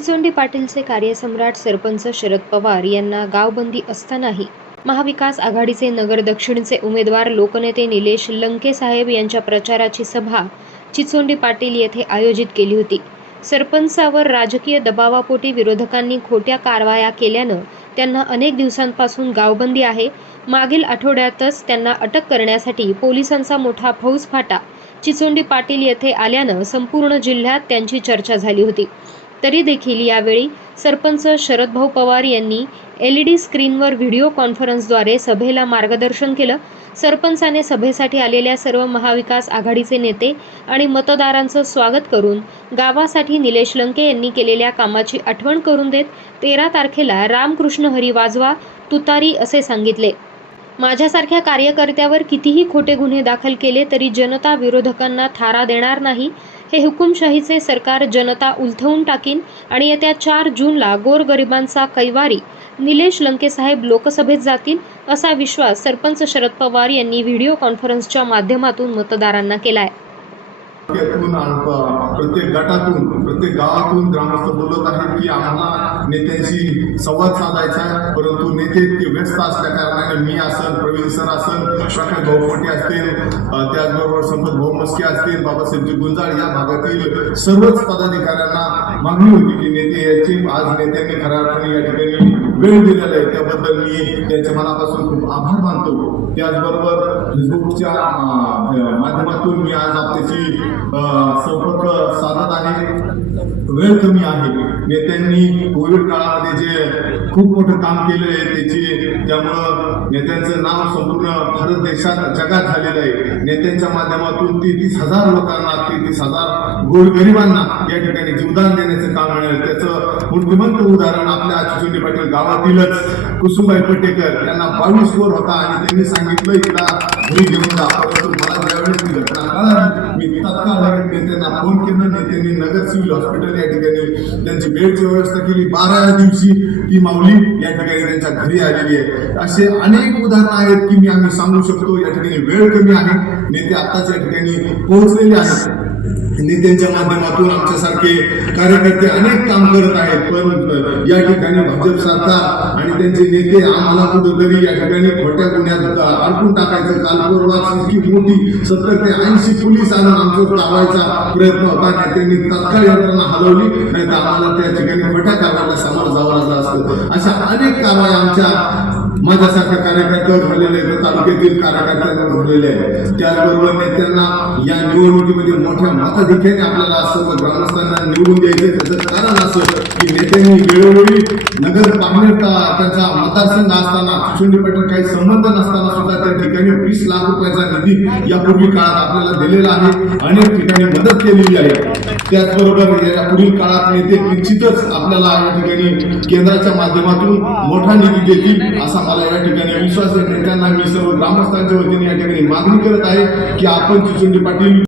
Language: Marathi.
चिचोंडी पाटीलचे कार्यसम्राट सरपंच शरद पवार यांना गावबंदी असतानाही महाविकास आघाडीचे नगर दक्षिणचे उमेदवार लोकनेते निलेश लंके साहेब यांच्या प्रचाराची सभा चिचोंडी पाटील येथे आयोजित केली होती। सरपंचावर राजकीय दबावापोटी विरोधकांनी खोट्या कारवाया केल्यानं त्यांना अनेक दिवसांपासून गावबंदी आहे। मागील आठवड्यातच त्यांना अटक करण्यासाठी पोलिसांचा मोठा फौजफाटा चिचोंडी पाटील येथे आल्यानं संपूर्ण जिल्ह्यात त्यांची चर्चा झाली होती। तरी देखील यावेळी सरपंच शरदभाऊ पवार यांनी LED स्क्रीनवर व्हिडिओ कॉन्फरन्सद्वारे सभेला मार्गदर्शन केलं। सरपंचाने सभेसाठी आलेल्या सर्व महाविकास आघाडीचे नेते आणि मतदारांचं स्वागत करून गावासाठी निलेश लंके यांनी केलेल्या कामाची आठवण करून देत 13 तारखेला रामकृष्ण हरी वाजवा तुतारी असे सांगितले। माझ्यासारख्या कार्यकर्त्यावर कितीही खोटे गुन्हे दाखल केले तरी जनता विरोधकांना थारा देणार नाही। हे हुकुमशाहीचे सरकार जनता उलथवून टाकीन आणि येत्या 4 जूनला गोरगरिबांचा कैवारी निलेश लंके साहेब लोकसभेत जातील असा विश्वास सरपंच शरद पवार यांनी व्हिडिओ कॉन्फरन्सच्या माध्यमातून मतदारांना केलाय। प्रत्येक गटातून प्रत्येक गावातून ग्रामस्थ बोलत आहेत की आम्हाला नेत्यांशी संवाद साधायचा आहे, परंतु नेते ते व्यस्त असल्या कारणाने मी असेल, प्रवीण सर असेल, प्रकाश भाऊ मोठे असतील, त्याचबरोबर संपत भाऊ मस्के असतील, बाबासाहेबजी गुंजाळ या भागातील सर्वच पदाधिकाऱ्यांना मागणी होती की नेते याची आज नेत्यांनी खऱ्या अर्थाने या ठिकाणी वेळ दिलेला आहे, त्याबद्दल मी त्यांच्या मनापासून खूप आभार मानतो। त्याचबरोबर फेसबुकच्या माध्यमातून मी आज आपल्याशी संपर्क साधत आहे। वेळ कमी आहे, नेत्यांनी कोविड काळामध्ये जे खूप मोठं काम केलं आहे त्यामुळं नेत्यांचं नाव संपूर्ण भारत देशात जगात झालेलं आहे। नेत्यांच्या माध्यमातून 33,000 लोकांना 33,000 गोरगरिबांना या ठिकाणी जीवदान देण्याचं काम मिळेल। त्याचं मूर्तिमंत उदाहरण आपल्या चिचोंडी पाटील गावातीलच कुसुमबाई पटेकर यांना 22 स्कोर होता आणि त्यांनी सांगितलं तिला घरी घेऊन जा, परंतु मला ज्यावेळेस ती घटना कळाली मी तत्काळ नेत्यांना फोन केला। नेत्यांनी नगर सिव्हिल हॉस्पिटल या ठिकाणी त्यांची बेडची व्यवस्था केली। 12व्या दिवशी ती माऊली या ठिकाणी त्यांच्या घरी आलेली आहे। असे अनेक उदाहरणं आहेत की आम्ही सांगू शकतो। या ठिकाणी वेळ कमी आहे, नेते आताच या ठिकाणी पोहोचलेले आहेत। नेत्यांच्या माध्यमातून आमच्यासारखे कार्यकर्ते अनेक काम करत आहेत, पण या ठिकाणी भाजप सरकार आणि त्यांचे नेते आम्हाला कुठेतरी या ठिकाणी खोट्या गुन्ह्यात अडकून टाकायचं। काल परवाच इतकी मोठी 70 ते 80 पोलीस आणून आमच्यावर लावायचा प्रयत्न होता, नेत्यांनी तत्काळ यंत्रणा हलवली, नाही तर आम्हाला त्या ठिकाणी खोट्या कारवाईला सामोरं जावं लागलं असतं। अशा अनेक कारवाई आमच्या माझ्यासारख्या कार्यकर्त्यावर झालेले आहेत, तालुक्यातील कार्यकर्त्यांवर झालेले आहेत। त्याचबरोबर नेत्यांना या निवडणुकीमध्ये मोठ्या मताधिक्याने आपल्याला सर्व ग्रामस्थांना निवडून द्यायचे। त्याचं कारण असं की नेत्यांनी वेळोवेळी नगर पाहणे त्यांचा मतदारसंघ असताना चिचोंडी पाटील काही संबंध नसताना सुद्धा त्या ठिकाणी 20 लाख रुपयाचा निधी यापूर्वी काळात आपल्याला दिलेला आहे, अनेक ठिकाणी मदत केलेली आहे। त्याचबरोबर या पुढील काळात नेते निश्चितच आपल्याला या ठिकाणी केंद्राच्या माध्यमातून मोठा निधी देतील असा मला या ठिकाणी विश्वास आहे। नेत्यांना मी सर्व ग्रामस्थांच्या वतीने या ठिकाणी मागणी करत आहे की आपण चिचोंडी पाटील